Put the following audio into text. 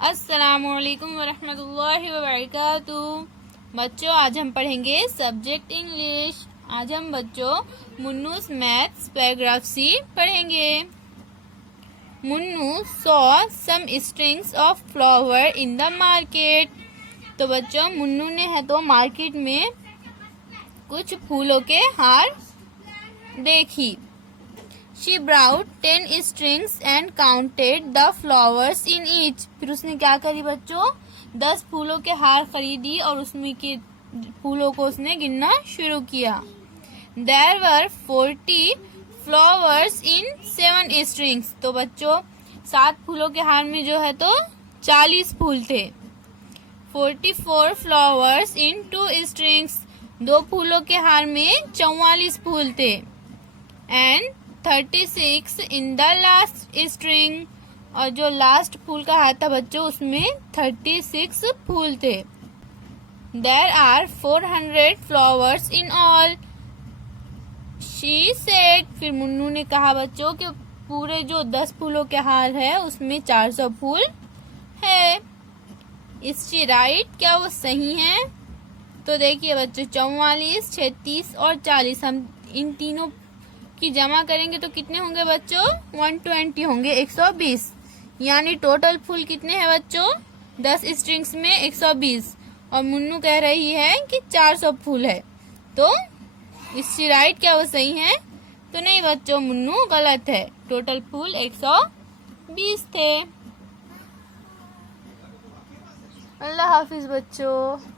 अस्सलामुअलैकुम वरहमतुल्लाहि वबरकातुहू। बच्चों, आज हम पढ़ेंगे सब्जेक्ट इंग्लिश। आज हम बच्चों मुन्नूस मैथ्स पैराग्राफ सी पढ़ेंगे। Munnu saw some strings of flower in the market. तो बच्चों, मुन्नू ने है तो मार्केट में कुछ फूलों के हार देखी। She brought 10 strings and counted the flowers in each। फिर उसने क्या करी बच्चों, 10 फूलों के हार खरीदी और उसमें के फूलों को उसने गिनना शुरू किया। There were 40 flowers in 7 strings। तो बच्चों 7 फूलों के हार में जो है तो 40 फूल थे। 44 flowers in 2 strings। 2 फूलों के हार में 44 फूल थे। And 36 in the last string। और जो लास्ट फूल का हार था बच्चों उसमें 36 फूल थे। There are 400 flowers in all। She said। फिर मुन्नू ने कहा बच्चों कि पूरे जो 10 फूलों के हार है उसमें 400 फूल है। Is she right? क्या वो सही है? तो देखिए बच्चों, 44, 36 और 40 हम इन तीनों की जमा करेंगे तो कितने होंगे बच्चों? 120 होंगे, 120। यानी टोटल फूल कितने हैं बच्चों? 10 स्ट्रिंग्स में 120। और मुन्नू कह रही है कि 400 फूल है। तो इससे राइट, क्या वो सही है? तो नहीं बच्चों, मुन्नू गलत है। टोटल फूल 120 थे। अल्लाह हाफिज बच्चों।